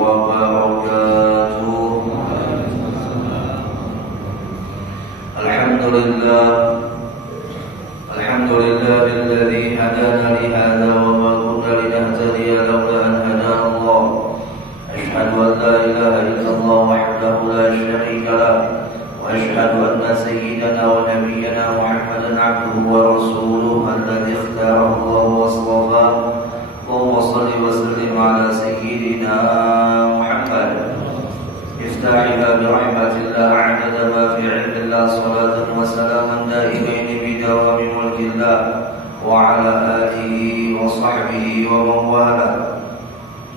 وبركاته. الحمد لله الذي هدانا لهذا وما كنا لنهتدي لولا أن هدانا الله. أشهد أن لا إله إلا الله وحده لا شريك له، وأشهد أن سيدنا ونبينا محمدا عبده ورسوله الذي اختاره الله واصطفاه. اللهم صل وسلم على سيدنا محمد افتحها برحمة الله عدد ما في علم الله، صلاة وسلاما دائمين بدوام ملك الله، وعلى آله وصحبه ومن والاه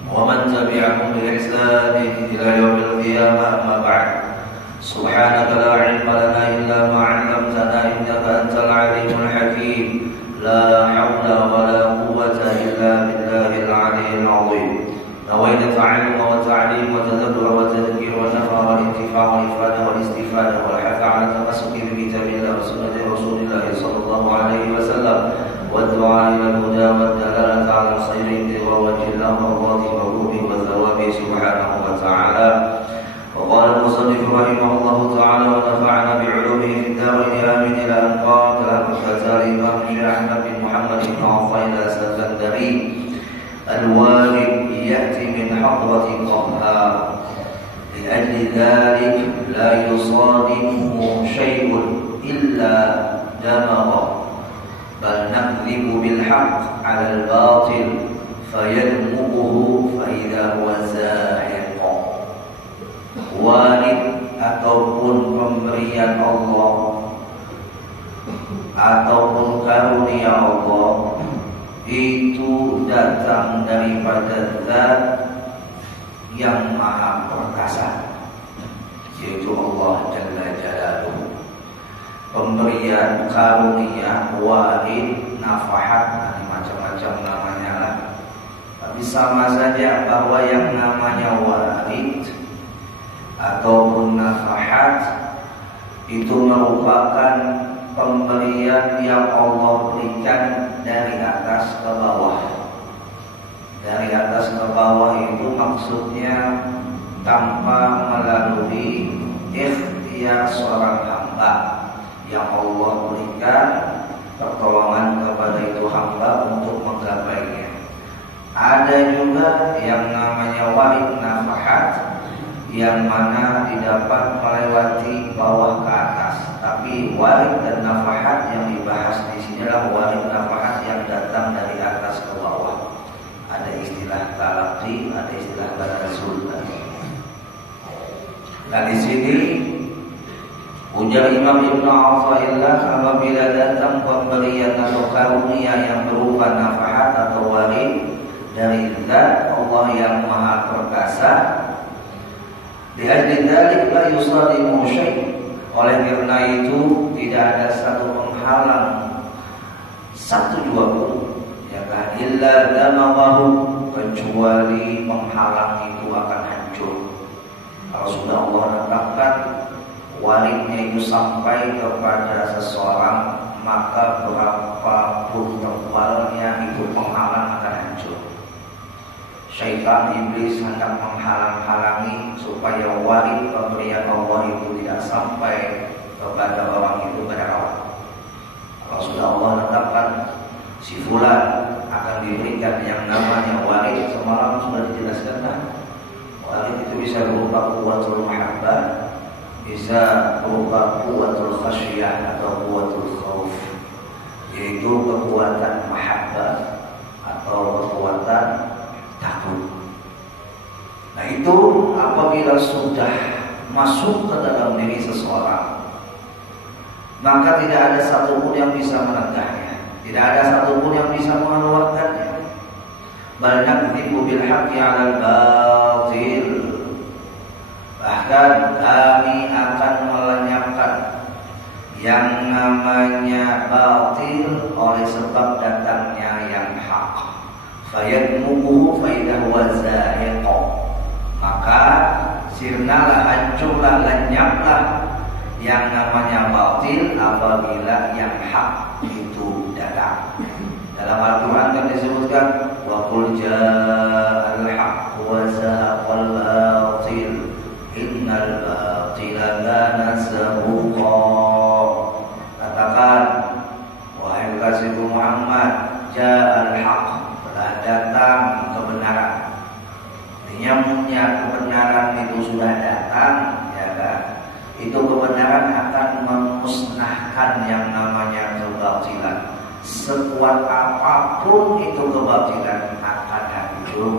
ومن تبعهم بإحسان إلى يوم القيامة. أما بعد، سبحانك لا علم لنا إلا ما علمتنا إنك أنت العليم الحكيم. لا حول ولا قوة إلا بالله العلي العظيم. نويت التعلم والتعليم والتدبر والتذكير والنفع والانتفاع والإفادة والاستفادة والحث على التمسك بكتاب الله وسنة رسول الله صلى الله عليه وسلم، والدعاء إلى الهدى والدلالة على الخير ابتغاء وجه الله مرضاته وقربه وثوابه سبحانه وتعالى. وقال المصنف رحمه الله تعالى: ونفعنا بعلومه في الدارين آمين. إلى أن قال: كلام الإمام الشيخ أحمد بن محمد بن عطية السكندري: الوارد يأتي من حضرة الطهار، لأجل ذلك لا يصادمه شيء إلا دمغه، بل نكذب بالحق على الباطل فيدمغه فإذا هو زاهق. Warid ataupun pemberian Allah ataupun karunia Allah itu datang daripada Zat yang Maha Perkasa, yaitu Allah Jalla Jalaluhu. Pemberian karunia, warid, nafahat, macam-macam namanya lah. Tapi sama saja bahwa yang namanya warid ataupun nafahat itu merupakan pemberian yang Allah berikan dari atas ke bawah. Dari atas ke bawah itu maksudnya tanpa melalui ikhtiar seorang hamba, yang Allah berikan pertolongan kepada itu hamba untuk menggapainya. Ada juga yang namanya warid nafahat, yang mana didapat melewati bawah ke atas. Tapi warid dan nafahat yang dibahas di sini adalah warid nafahat yang datang dari atas ke bawah. Ada istilah talaqi, ada istilah tanazul. Nah, di sini ujar Imam Ibnu Athaillah, apabila datang pemberian atau karunia yang berupa nafahat atau warid dari Zat Allah yang Maha Perkasa, li'ajli dzalik la yusadimu syai'. Oleh karena itu tidak ada satu penghalang, satu jua pun, ya kan, illa damaghahu, kecuali penghalang itu akan hancur. Kalau sudah Allah tetapkan waridnya itu sampai kepada seseorang, maka berapapun tebalnya itu penghalang akan hancur. Syaitan iblis hendak menghalang-halangi supaya warid pemberian Allah itu tidak sampai kepada orang itu berawal. Kalau sudah Allah tetapkan si fulan akan diberikan yang namanya warid, semalam sudah dijelaskan kan? Warid itu bisa berupa quwwatul mahabbah, bisa berupa quwwatul khasyah atau quwwatul khauf, yaitu kekuatan mahabbah atau kekuatan takut. Nah, itu apabila sudah masuk ke dalam diri seseorang, maka tidak ada satupun yang bisa menentangnya, tidak ada satupun yang bisa mengeluarkannya. Bal nakdzibu bil haqqi 'alal batil. Bahkan kami akan melenyapkan yang namanya batil oleh sebab datangnya yang hak. Fayadmuhu faidah huwa zahiq. Maka sirnalah, hancurlah, lenyaplah yang namanya batil apabila yang hak itu datang. Dalam Al-Quran kan disebutkan wa qul ja'al haqq wa zahaqa namanya kebenaran itu sudah datang, ya kan? Itu kebenaran akan memusnahkan yang namanya kebatilan. Sekuat apapun itu kebatilan akan hancur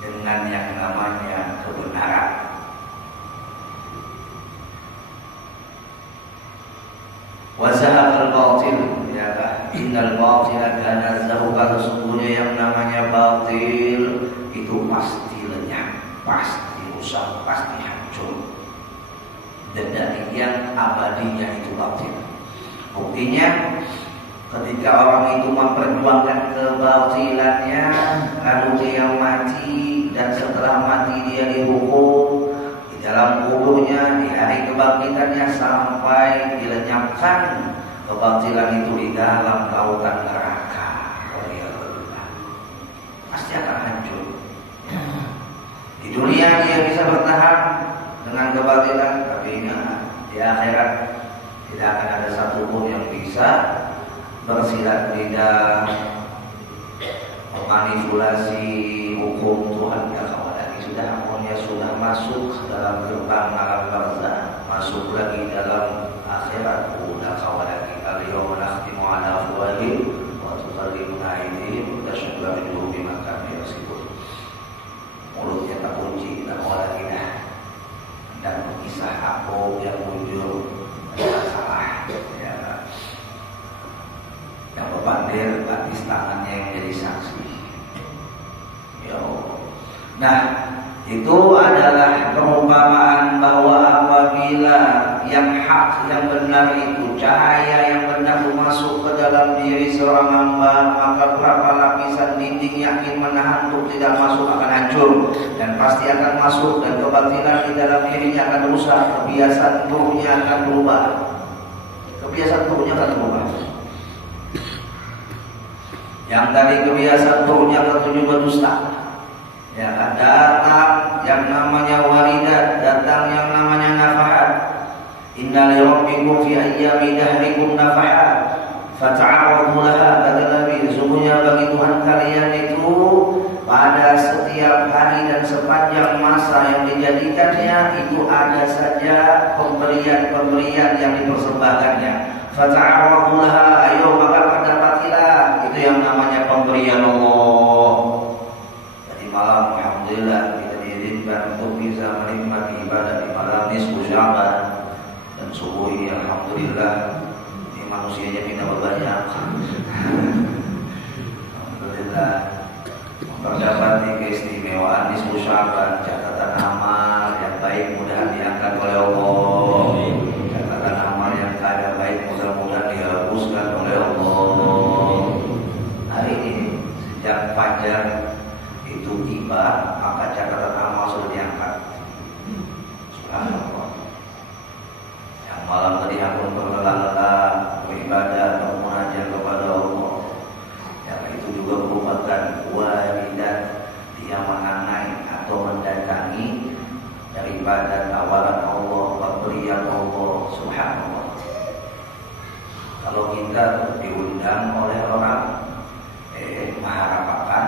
dengan yang namanya kebenaran. Wa zahaqal batil, ya kan? Innal batila kana zahuqa, sesungguhnya yang namanya batil itu pasti lenyap, pasti rusak, pasti hancur. Dan dari yang abadinya itu batil. Buktinya ketika orang itu memperjuangkan kebatilannya, lalu dia mati, dan setelah mati dia dihukum di dalam kuburnya di hari kebangkitannya sampai dilenyapkan kebatilan itu di dalam lautan neraka. Pasti akan hancur. Di dunia dia bisa bertahan dengan kebatilan, tapi di akhirat tidak akan ada satupun yang bisa bersilat lidah memanipulasi hukum Tuhan. Dia sudah masuk dalam gerbang alam barzah, masuk lagi dalam akhirat. Udah kawal lagi al-yawma nakhtimu ala afwahihim wa tukallimuna aydihim wa tashhadu arjuluhum bima kanu yaksibun. Mulutnya tak kunci, tak mau lagi dah, dan mengisah apa yang muncul adalah salah, ya. Yang berbandir batis tangannya yang jadi saksi. Ya. Nah, itu adalah perumpamaan bahwa apabila yang hak, yang benar itu, cahaya yang benar itu masuk ke dalam diri seorang hamba, maka berapa lapisan dinding yang ingin menahan untuk tidak masuk akan hancur dan pasti akan masuk, dan kebatilan di dalam dirinya akan rusak, kebiasaan buruknya akan berubah. Kebiasaan buruknya akan berubah. Yang tadi kebiasaan buruknya akan tunjuk berdusta. Ya, datang yang namanya walidat, datang yang namanya nafahat. Inna li rabbikum fi ayyami dahrikum nafahat fata'arradu laha, kata Nabi, sesungguhnya bagi Tuhan kalian itu pada setiap hari dan sepanjang masa yang dijadikannya itu ada saja pemberian-pemberian yang dipersembahkannya. Fata'arradu laha, ayo maka dapatilah, itu yang namanya pemberian Allah. Malam, alhamdulillah kita diizinkan untuk bisa menikmati ibadah di malam nisfu Sya'ban, dan subuh ini alhamdulillah ini manusianya kita berbanyak. Alhamdulillah mendapati keistimewaan nisfu Sya'ban, catatan amal yang baik mudah diangkat oleh Allah, catatan amal yang kada baik mudah-mudahan dihapuskan oleh Allah. Hari ini sejak fajar itu tiba, maka catatan amal sudah diangkat. Subhanallah. Yang malam tadi aku berlelah-lelah beribadah, bermunajat kepada Allah, yang itu juga merupakan walidat, dia menanai atau mendatangi daripada tawaran Allah, pemberian Allah. Subhanallah. Kalau kita diundang oleh orang mengharapkan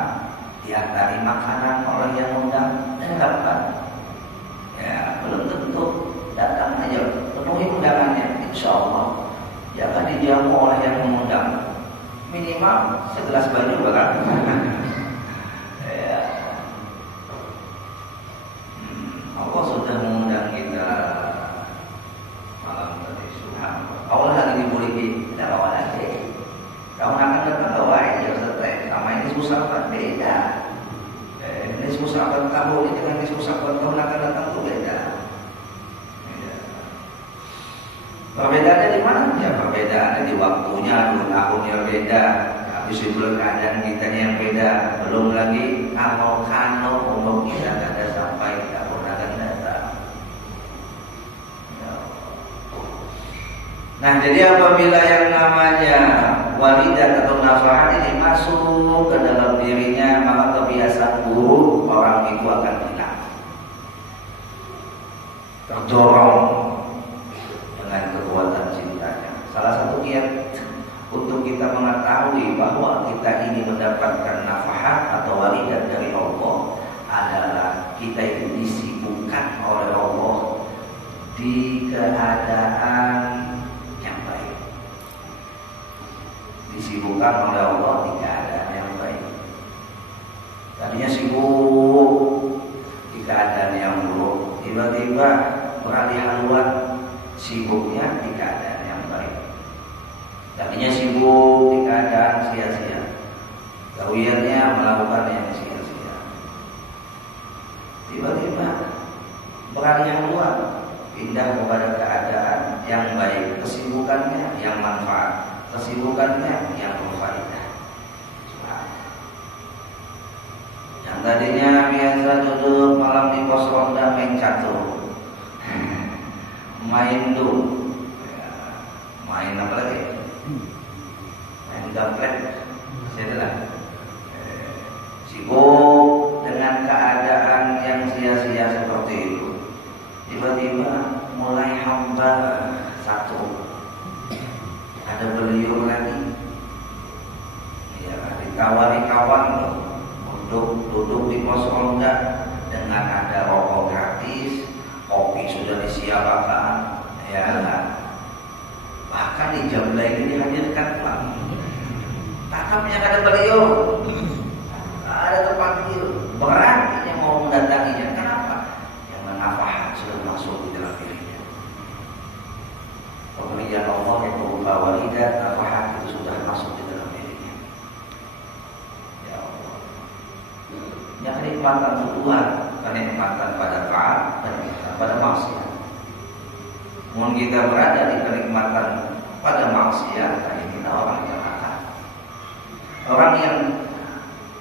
diantari makanan orang yang undang, enggak, ya belum tentu. Datang aja, penuhi undangannya, insya Allah. Jangan dijamu oleh yang mengundang, minimal segelas baju bahkan. Ya. Allah sudah mengundang kita malam tadi. Subhanallah. Allah lagi dibuliki, tidak bawa lagi. Kamu akan datang bawa aja, selesai. Sama ini susah beda. Ini susah kamu ini dengan ini susah kamu akan datang itu beda. Perbedaannya di mana? Ya perbedaannya di waktunya, tahunnya beda. Habis itu keadaan kita yang beda. Belum lagi kalau umur kita ada sampai tahun akan datang. Nah, jadi apabila yang namanya walidat atau nafahat ini masuk ke dalam dirinya, maka kebiasaan buruk orang itu akan hilang, terdorong dengan kekuatan cintanya. Salah satu kiat untuk kita mengetahui bahwa kita ini mendapatkan nafahat atau walidat dari Allah adalah kita itu di keadaan yang baik, disibukkan oleh Allah di keadaan yang baik. Tadinya sibuk di keadaan yang buruk, tiba-tiba beralih haluan, sibuknya di keadaan yang baik. Tadinya sibuk di keadaan sia-sia, gawiannya melakukan yang sia-sia, tiba-tiba beralih haluan, pindah kepada keadaan yang baik, kesibukannya yang manfaat, kesibukannya yang berfaedah. Yang tadinya biasa duduk malam di pos ronda main catur, main dum, main apa lagi? Main gaplek, saya sibuk dengan keadaan yang sia-sia seperti itu. Tiba-tiba mulai hamba satu, ada beliau lagi, ya ditawari kawan duduk di pos ronda dengan ada rokok gratis, kopi sudah disiapkan, ya bahkan di jam ini dihadirkan pulang. Tatapnya ada beliau, ada terpanggil, berat yang mau mendatanginya. Kenapa? Yang menafahat sudah masuk di dalam dirinya. Pemberian Allah yang berupa walidat, nafahat itu sudah masuk di dalam dirinya. Ya Allah. Yang kenikmatan Tuhan, kenikmatan pada taat, kenikmatan pada maksiat. Mungkin kita berada di kenikmatan pada maksiat, nah ini orang yang nakal. Orang yang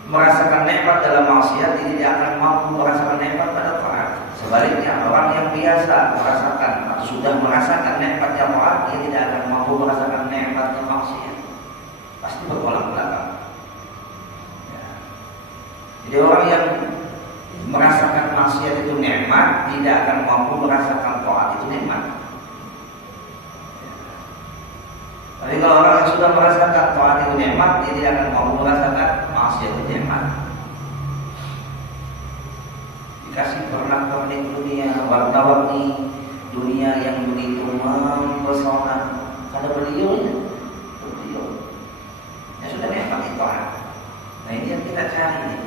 merasakan nikmat dalam maksiat ini tidak akan mampu merasakan nikmat pada taat. Sebaliknya orang yang biasa merasakan atau sudah merasakan nikmatnya taat, dia tidak akan mampu merasakan nikmatnya maksiat. Pasti bertolak belakang. Ya. Jadi orang yang merasakan maksiat itu nikmat, tidak akan mampu merasakan taat itu nikmat. Ya. Tapi kalau orang yang sudah merasakan taat itu nikmat, dia tidak akan mampu merasakan maksiat itu nikmat. Dikasih pernak-pernik dunia, warna-warni dunia yang begitu mempesona. Ada beliau, yang sudah nikmat itu. Nah ini yang kita cari nih.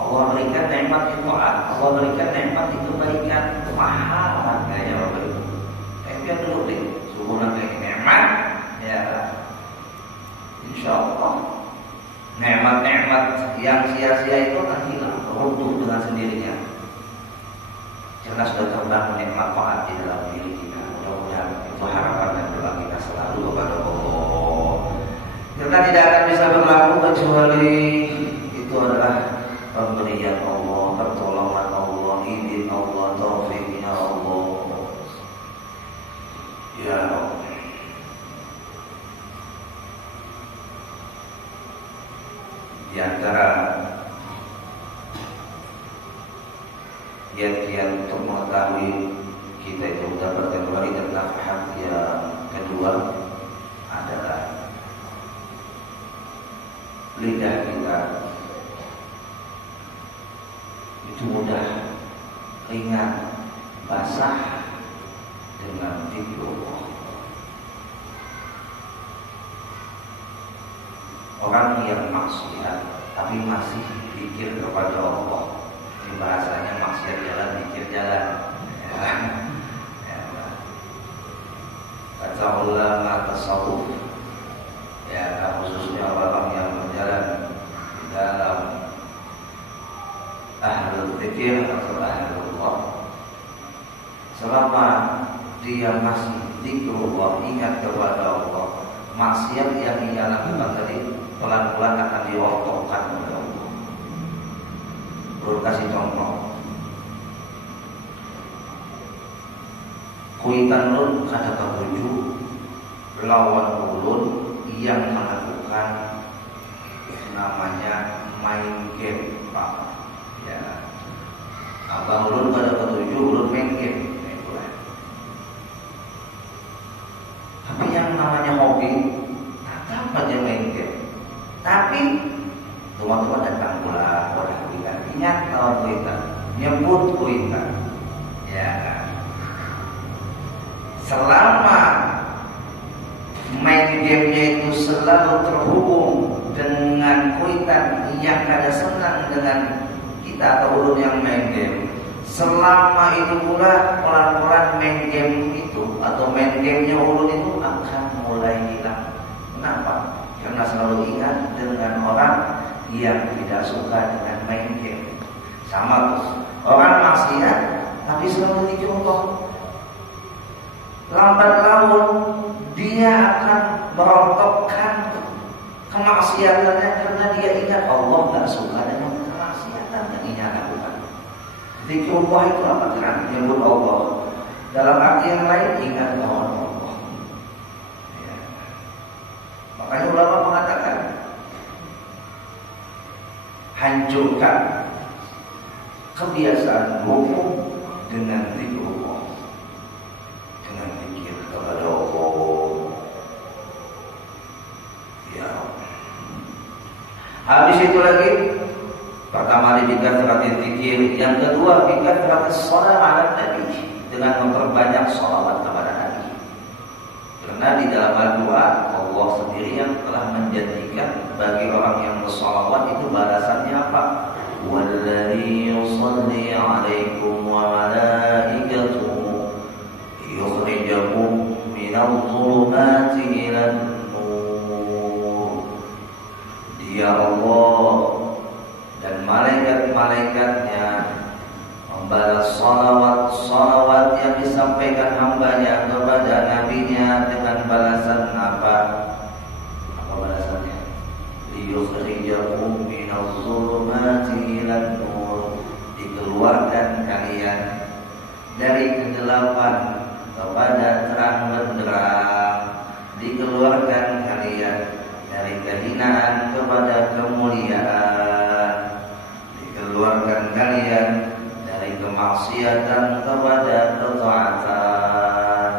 Allah berikan nikmat itu, Allah berikan nikmat itu kebaikan, itu mahal harganya Allah itu. Kayak dulu deh, suruh nanti nikmat, ya. Insya Allah nikmat-nikmat yang sia-sia itu akan hilang, runtuh dengan sendirinya. Karena sudah terbangun nikmat taat di dalam diri kita. Mudah-mudahan itu harapan dan doa kita selalu kepada Allah. Karena tidak akan bisa berlaku kecuali itu adalah pemberian Allah, pertolongan Allah, izin Allah, taufiknya Allah. Ya Allah. Di antara kiat-kiat untuk mengetahui kita itu mendapatkan wali dan nafahat yang kedua adalah lidah kita itu mudah ringan basah dengan zikrullah. Orang yang maksiat tapi masih pikir kepada Allah, ini bahasanya maksiat jalan, pikir jalan. Kata ulama tasawuf, ya khususnya orang yang berjalan di dalam ahlul dzikir atau ahlullah, selama dia masih zikrullah, ingat kepada Allah, maksiat yang ia lakukan tadi pelan-pelan akan dirontokkan oleh Allah. Perlu kasih contoh. Kuitan lun kata ketujuh lawan ulun yang melakukan namanya main game, Pak. Ya. Abang ulun pada ketujuh ulun main game. Tapi yang namanya hobi, apa aja main game. Tapi teman-teman datang pula pada kuitan, ingat lawan kuitan, nyebut kuitan, ya kan. selama main gamenya itu selalu terhubung dengan kuitan yang kada senang dengan kita atau ulun yang main game, selama itu pula pelan-pelan main game itu atau main gamenya ulun itu akan mulai hilang. Kenapa? Karena selalu ingat dengan orang yang tidak suka dengan main game. Sama terus orang maksiat tapi selalu dikir Allah. Lambat laun dia akan merontokkan kemaksiatannya karena dia ingat Allah tidak suka dengan kemaksiatan yang ia lakukan. Zikrullah itu apa? Kan menyebut Allah. Dalam arti yang lain ingat lawan Allah. Ya. Makanya ulama mengatakan hancurkan kebiasaan buruk dengan zikrullah, dengan zikir kepada Allah. Ya. Habis itu lagi, pertama dikasih zikir, yang kedua dikasih salat ala Nabi, dengan memperbanyak salawat kepada Nabi. Karena di dalam Al-Quran Allah sendiri yang telah menjanjikan bagi orang yang bersalawat itu balasannya apa? Walladzi yusalli 'alaikum wa malaikatuhu yukhrijukum minadh dhulumati ilan nur. Dia Allah dan malaikat-malaikatnya membalas salawat yang disampaikan hambanya kepada nabinya dengan balasan apa? Apa balasannya? Liyukhrijakum minadh dhulumati ilan nur. Dikeluarkan kalian dari kegelapan kepada terang benderang. Dikeluarkan kalian dari kehinaan kepada kemuliaan. Dikeluarkan kalian dari kemaksiatan kepada ketaatan.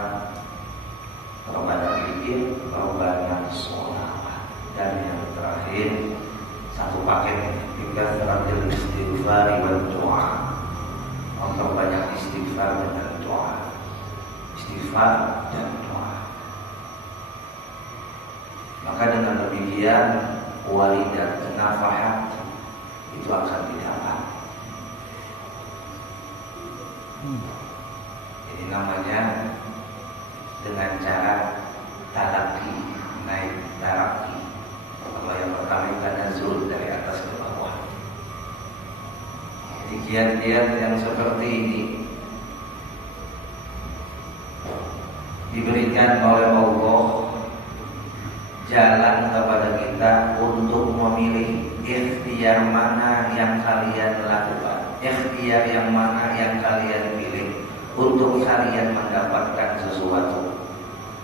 Kepada zikir, perbanyak sholawat. Dan yang terakhir satu paket bikasratil istighfar wal doa. Memperbanyak istighfar dengan doa. Istighfar dan doa. Maka dengan demikian walidat nafahat itu akan didapat. Ini namanya dengan cara talaki, naik talaki. Kalau yang pertama itu nazul dari atas ke bawah. Jadi kiat-kiat yang seperti ini diberikan oleh Allah jalan kepada kita untuk memilih ikhtiar mana yang kalian lakukan, ikhtiar yang mana yang kalian pilih untuk kalian mendapatkan sesuatu.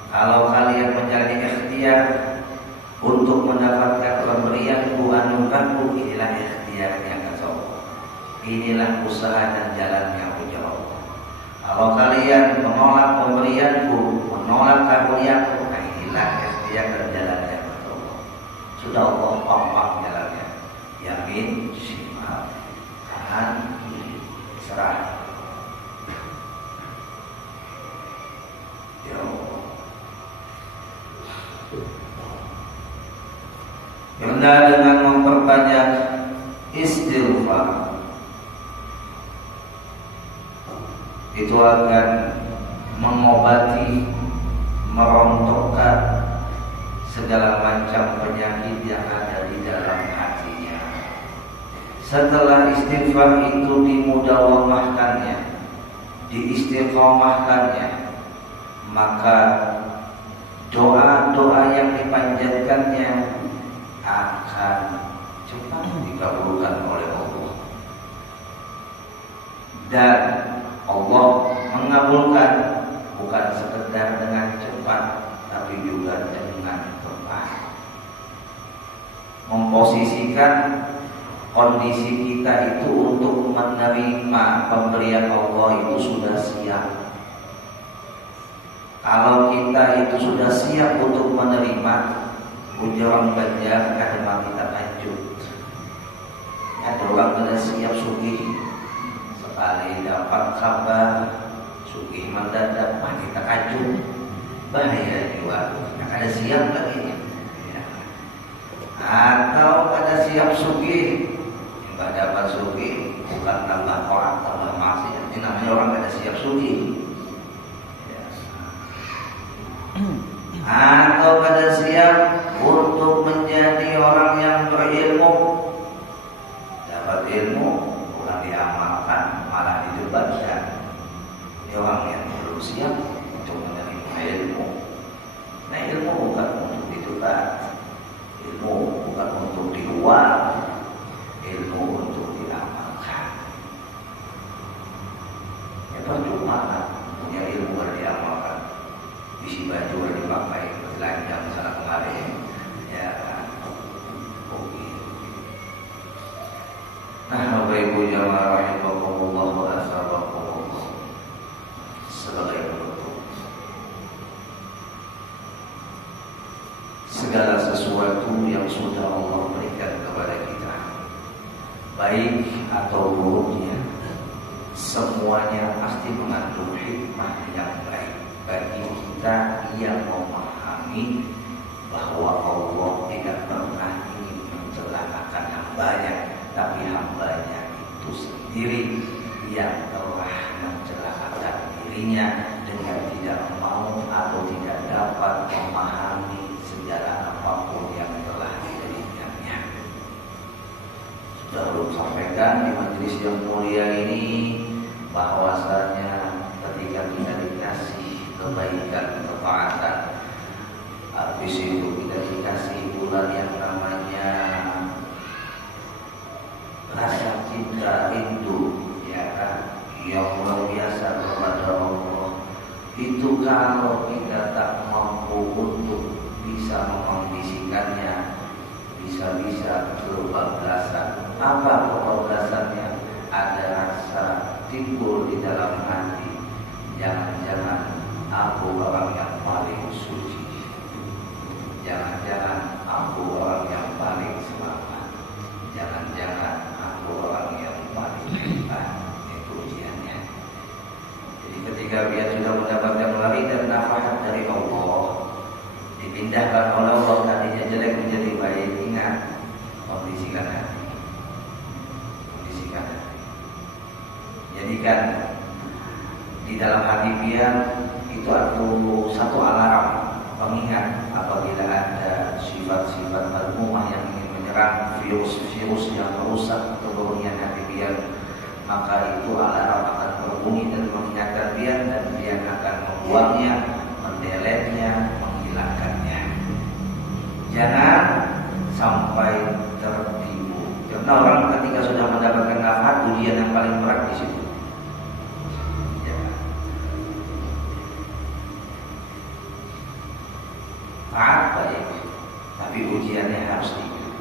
Kalau kalian menjalani ikhtiar untuk mendapatkan pemberian anugerahku, inilah ikhtiarnya kata Allah. Inilah usaha dan jalannya ujar Allah. Kalau kalian menolak pemberianku, menolak karuniaku, nah inilah ikhtiar dan jalannya kata Allah. Sudah Allah pampak jalannya. Yamin, shimal, kanan, kiri, serah. Ya Allah. Karena dengan memperbanyak istighfar itu akan mengobati, merontokkan segala macam penyakit yang ada di dalam hatinya. Setelah istighfar itu dimudawamahkannya, diistiqomahkannya, maka doa-doa yang dipanjatkannya akan cepat dikabulkan oleh Allah. Dan Allah mengabulkan bukan sekedar dengan cepat, tapi juga dengan tepat. Memposisikan kondisi kita itu untuk menerima pemberian Allah itu sudah siap. Kalau kita itu sudah siap untuk menerima, ujar orang Banjar kadang kita lanjut. Ada orang sudah siap sugih, sekali dapat kabar sugih mendadak mah kita kacung, bahaya juga. Ada siap lagi, ya. Atau ada siap sugih, dapat sugih bukan tambah taat tambah maksiat. Ini namanya orang ada siap sugih. Ya. Atau pada siap untuk menjadi orang yang berilmu, dapat ilmu bukan diamalkan malah didebatkan. Ini orang yang belum siap untuk menerima ilmu. Nah, ilmu bukan untuk didebat, ilmu bukan untuk diluar, ilmu untuk diamalkan. Ya percuma punya ilmu kalau diamalkan, isi baju yang dipakai telanjang sana kemarin, ya kan? Oke. Nah, Bapak Ibu jamaah rahimakumullah wa asabakumullah. Sebagai penutup, segala sesuatu yang sudah Allah berikan kepada kita, baik atau buruknya, semuanya pasti mengandung hikmah yang baik bagi kita yang memahami bahwa Allah tidak pernah ingin mencelakakan hambanya, tapi hambanya itu sendiri yang telah mencelakakan dirinya dengan tidak mau atau tidak dapat memahami segala apapun yang telah diberikannya. Sudah belum sampaikan di majelis yang mulia ini bahwasanya ketika kita dikasih kebaikan, ketaatan, habis itu kita dikasih bulan yang namanya rasa cinta rindu, ya kan, yang luar biasa kepada Allah. Itu kalau kita tak mampu untuk bisa mengkondisikannya, bisa-bisa kebablasan. Apa kebablasannya? Ada rasa timbul di dalam hati, jangan-jangan aku orang yang paling suci, jangan-jangan aku orang yang paling selamat, jangan-jangan aku orang yang paling hebat. Itu ujiannya. Jadi ketika dia sudah mendapatkan wali dan nafkah dari Allah, dipindahkan oleh Allah tadinya jelek menjadi baik, ingat, kondisikan hati, kondisikan hati. Jadikan di dalam hati pian itu ada satu alarm pengingat apabila ada sifat-sifat madmumah yang ingin menyerang, virus-virus yang merusak keberanian hati pian, maka itu alarm akan berbunyi dan mengingatkan pian, dan pian akan membuangnya, mendeletnya, menghilangkannya. Jangan sampai tertipu, karena orang ketika sudah mendapatkan nafas, ujian yang paling berat di situ. Taat baik, tapi ujiannya harus tinggi.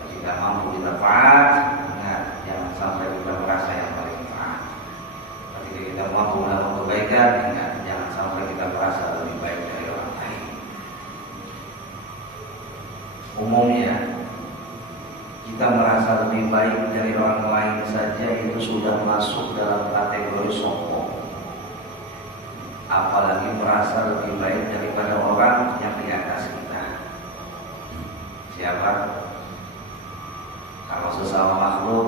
Ketika mampu kita taat, ingat, jangan sampai kita merasa yang paling taat. Ketika kita mampu melakukan kebaikan, ingat, jangan sampai kita merasa lebih baik dari orang lain. Umumnya kita merasa lebih baik dari orang lain saja itu sudah masuk dalam kategori sombong. Apalagi merasa lebih baik daripada orang yang di atas kita. Siapa? Kalau sesama makhluk,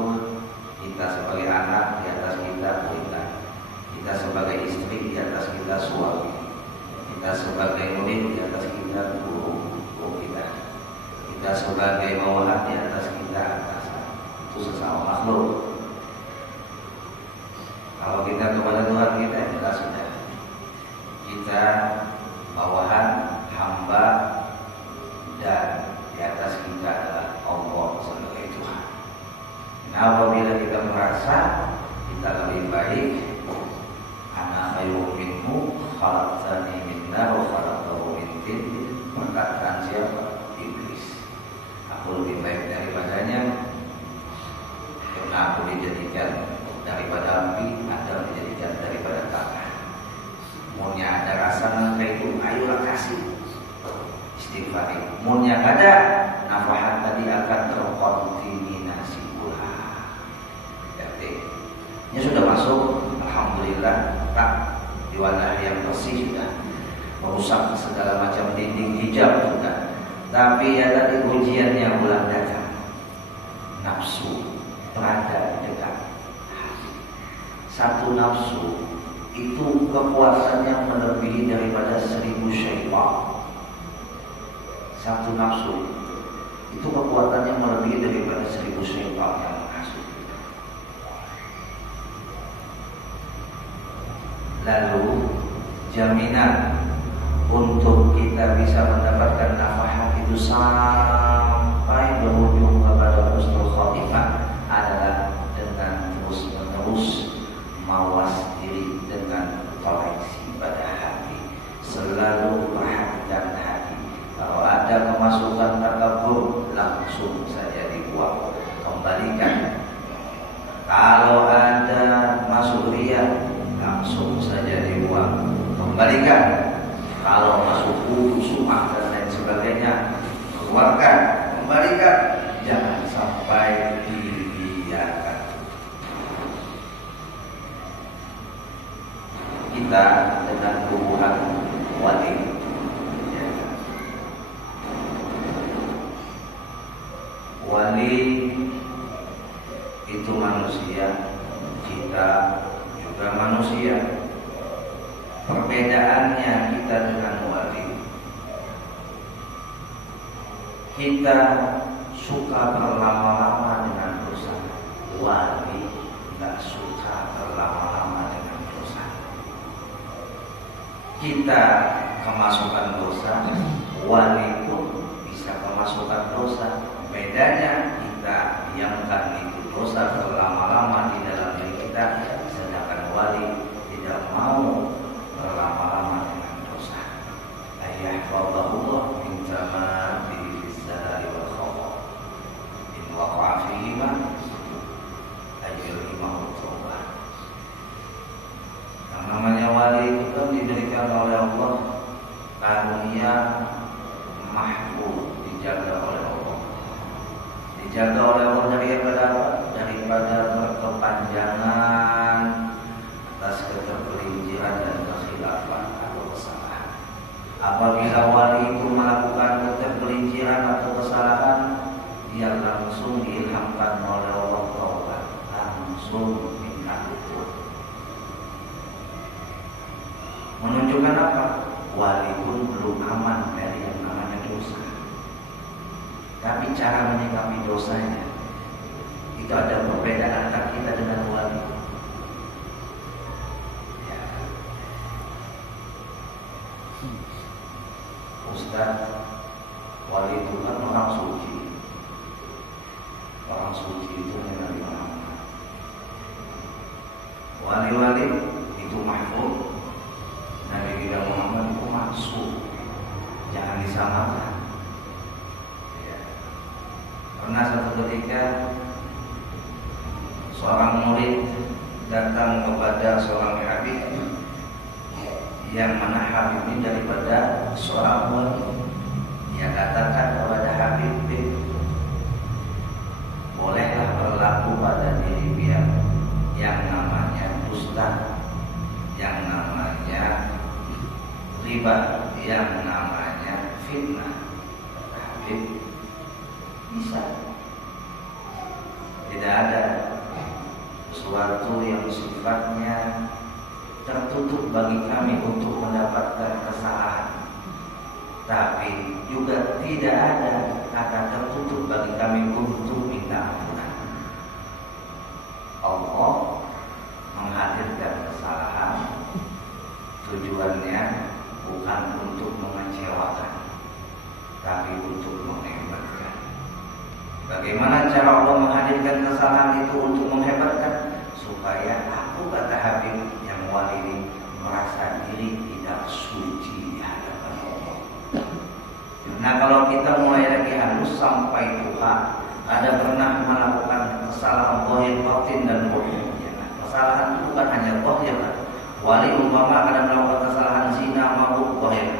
kita sebagai anak di atas kita sebagai istri di atas kita suami, kita sebagai murid di atas kita guru kita sebagai bawahan di atas kita atasan. Itu sesama makhluk. Kalau kita kepada Tuhan kita jelas sudah. Kita bawahan, hamba, dan di atas kita adalah Allah sebagai Tuhan. Nah, apabila kita merasa kita lebih baik, ana khairun minhu khalaqtani min nar wa khalaqtahu min tin, perkataan siapa? Iblis. Aku lebih baik daripadanya karena aku dijadikan daripada api, Anda dijadikan daripada tanah. Maunya ada rasa nangka itu, ayolah kasih istighfar. Maunya ada nafahat tadi akan terkontaminasi pula. Jadi, ini sudah masuk, alhamdulillah. Tak Diwarnai yang bersih sudah, merusak segala macam dinding hijab sudah. Tapi ya tadi ujiannya mulai datang, nafsu berada dekat hati. Satu nafsu itu kekuatannya melebihi daripada 1000 syaitan. Satu nafsu itu kekuatannya melebihi daripada 1000 syaitan yang menghasut. Lalu jaminan untuk kita bisa mendapatkan nafahat itu sampai berujung kepada husnul khotimah adalah dengan terus-menerus mawas diri dengan koleksi pada hati. Selalu perhatikan hati. Kalau ada kemasukan takabur, langsung saja dibuang, kembalikan. Kalau ada masuk riya, langsung saja dibuang, kembalikan. Kalau masuk sumah dan lain sebagainya, keluarkan, kembalikan. Jangan sampai dibiarkan. Kita dengan hubungan wali, ya. Wali itu manusia, kita juga manusia. Perbedaannya kita dengan wali, kita suka berlama-lama dengan dosa. Wali tidak suka berlama-lama dengan dosa. Kita kemasukan dosa, wali pun bisa kemasukan dosa. Bedanya kita diamkan itu dosa berlama-lama di dalam diri kita, sedangkan wali tidak mau berlama-lama dengan dosa. Ayyahfadahullah min tamadihi fizzalali wal khawf. In waqa'a fihima ayyuhimahut tawbah. Yang namanya wali itu kan diberikan oleh Allah karunia mahfuz, dijaga oleh Allah. Dijaga oleh Allah daripada berkepanjangan atas ketergelinciran dan kekhilafan atau kesalahan. Apabila wali itu melakukan ketergelinciran atau kesalahan, dia langsung diilhamkan oleh Allah taubat, langsung minta ampun. Menunjukkan apa? Wali pun belum aman dari yang namanya dosa. Tapi cara menyikapi dosanya itu ada perbedaan antara kita dengan wali. Ustaz, wali itu kan orang suci. Orang suci itu Nabi Muhammad. Wali-wali itu mahfuz. Nabi kita Muhammad itu maksud. Jangan disamakan. Ya. Pernah satu ketika seorang murid datang kepada seorang habib, yang mana Habib ini daripada seorang wali. Dia katakan kepada Habib, bolehlah berlaku pada diri dia yang namanya dusta, yang namanya riba, yang namanya fitnah. Habib, bisa. Tidak ada sesuatu yang sifatnya tertutup bagi kami untuk mendapatkan kesalahan, tapi juga tidak ada kata tertutup bagi kami untuk minta ampunan. Allah menghadirkan kesalahan tujuannya bukan untuk mengecewakan, tapi untuk menghebatkan. Bagaimana cara Allah menghadirkan kesalahan itu untuk menghebatkan? Supaya aku, kata Habib yang wali ini, merasa diri tidak suci di hadapan Allah. Nah, kalau kita mulai lagi halus sampai Tuhan, ada pernah melakukan kesalahan zahir, batin dan bohong. Kesalahan itu bukan hanya zahir. Wali umpama ada melakukan kesalahan zina, mabuk, zahir,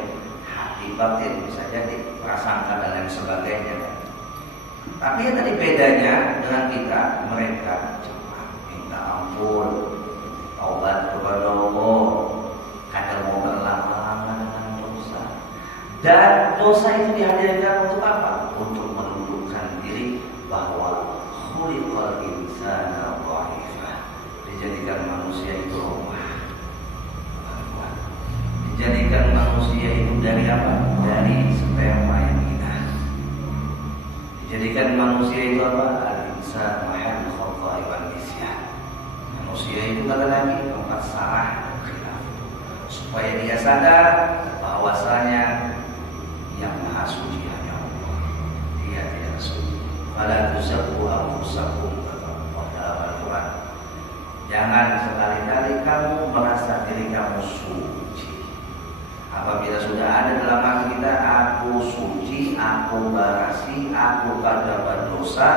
hati, batin bisa jadi prasangka dan lain sebagainya. Tapi yang tadi bedanya dengan kita, mereka cepat minta ampun, taubat kepada Allah. Dan dosa itu dihadirkan untuk apa? Untuk menundukkan diri bahwa khuliqal insana dha'ifa. Dijadikan manusia itu lemah. Dijadikan manusia itu dari apa? Dari sperma yang hina. Dijadikan manusia itu apa? Al-insan mahal khata'i wan nisyan. Manusia itu kata Nabi tempat salah dan khilaf. Supaya dia sadar bahwasanya yang maha suci hanya Allah. Dia tidak suci. Fala tuzakku anfusakum, kata Allah dalam Al-Quran. Jangan sekali-kali kamu merasa diri kamu suci. Apabila sudah ada dalam hati kita, aku suci, aku barasi, aku kada berdosa,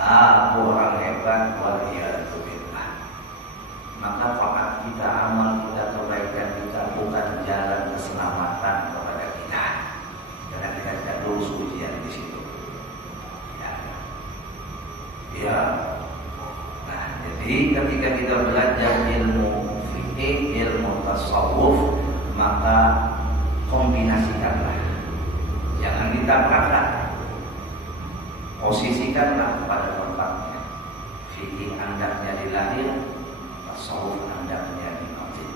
aku orang hebat, waliyadzubillah. Maka taat kita, amal kita, kebaikan kita bukan jalan keselamatan kepada kita. Karena kita tidak lulus ujian di situ. Ya. Nah, jadi ketika kita belajar ilmu fikih, ilmu tasawuf, maka kombinasikanlah, jangan ditabrakan, posisikanlah pada tempatnya. Fikih hendaknya di lahir, tasawuf hendaknya di batin.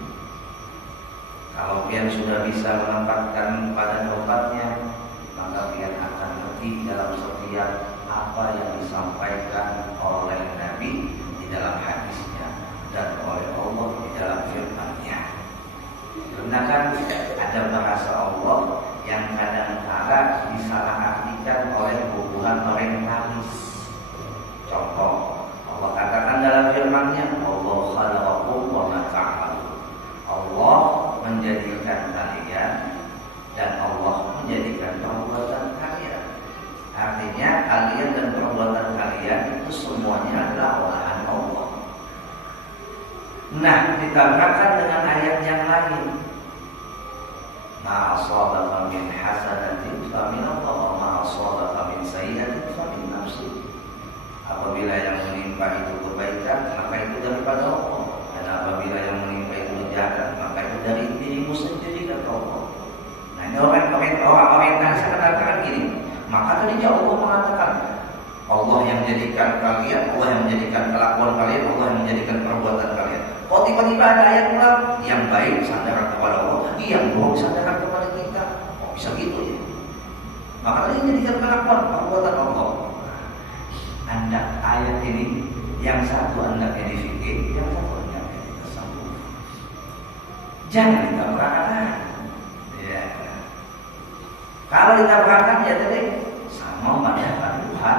Kalau pian sudah bisa menempatkan pada tempatnya, maka pian akan ngerti dalam setiap apa yang disampaikan oleh Nabi di dalam hadisnya dan oleh Allah di dalam firman-Nya. Karena kan ada bahasa Allah yang kadang-kadang disalahartikan oleh hubungan orientalis. Contoh, Allah katakan dalam firman-Nya, Allah khalaqakum wa ma ta'malun. Allah menjadikan kalian dan Allah menjadikan perbuatan kalian. Artinya kalian dan perbuatan kalian itu semuanya adalah olahan Allah. Nah, ditambahkan dengan ayat yang lain. Ma asabaka min hasanatin fa min Allah wa ma asabaka min sayyi'atin fa min nafsik. Apabila yang menimpa itu kebaikan, maka itu daripada Allah. Dan apabila yang menimpa itu kejahatan, maka itu dari dirimu sendiri, kata Allah. Nah, ini orang yang saya katakan gini. Maka tadinya Allah mengatakan, Allah yang menjadikan kalian, Allah yang menjadikan kelakuan kalian, Allah yang menjadikan perbuatan kalian. Kok tiba-tiba ada ayat ulang, yang baik sandaran kepada Allah, yang buruk sandaran kepada kita. Oh, bisa gitu ya. Maka tadi menjadikan kelakuan perbuatan Allah. Anda ayat ini, yang satu anda di fikih, yang satu anda di tasawuf. Jangan ditabrakan. Ya. Kalau ditabrakan ya tadi sama pada Tuhan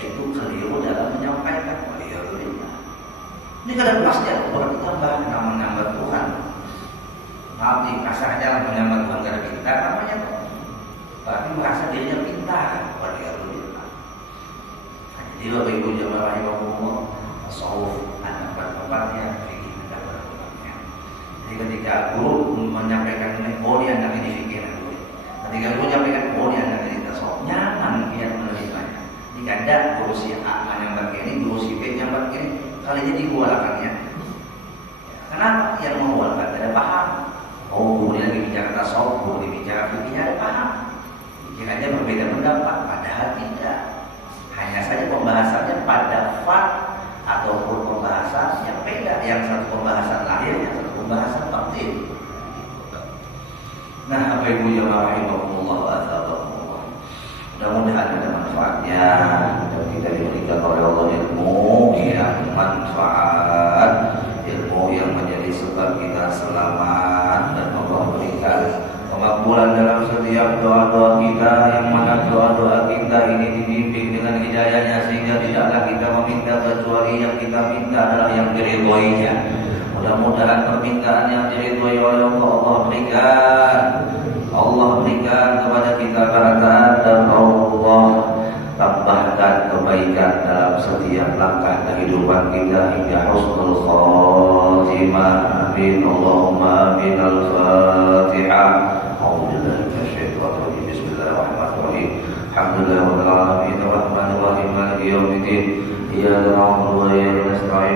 itu keliru dalam menyampaikan. Ini kadang pasti orang tambah nama-nama Tuhan. Maaf nih, kasarnya lah menyambat Tuhan karena pintar namanya tuh. Tapi merasa dirinya pintar. Jadi Bapak Ibu jamaah rahimahumullah, tasawuf ada tempatnya, fikih ada tempatnya. Jadi ketika guru menyampaikan ini, oh dia anak ini fikih. Ketika guru menyampaikan, oh dia anak ini tasawuf, nyaman dia menerimanya. Jika ada guru si A menyambat ini, guru si B menyambat ini, kali ini dibualakannya. Kenapa? Yang membualkan tidak paham. Oh, guru lagi bicara tasawuf, guru bicara fikihnya ada paham. Pikirannya berbeda pendapat, padahal tidak. Hanya saja pembahasannya pada fard ataupun pembahasan yang beda. Yang satu pembahasan lahir, yang satu pembahasan batin. Nah, Bapak Ibu jamaah rahimahumullah wa ta'ala. Mudah-mudahan ada manfaatnya dan kita diberikan oleh Allah ilmu yang manfaat, ilmu yang menjadi sebab kita selamat, dan Allah berikan kemakbulan dalam setiap doa-doa kita, yang mana doa-doa kita ini dibimbing dengan hidayahnya, sehingga tidaklah kita meminta kecuali yang kita minta adalah yang diridhoinya. Mudah-mudahan permintaan yang diridhoi oleh Allah berikan kepada kita kebaikan, dan Allah tambahkan kebaikan dalam setiap langkah kehidupan kita hingga husnul khatimah. Amin. Allahumma amin. Al-Fatihah. Bismillahirrahmanirrahim. Alhamdulillahirabbil alamin, arrahmanirrahim, maliki yaumiddin. Iyyaka na'budu wa iyyaka nasta'in.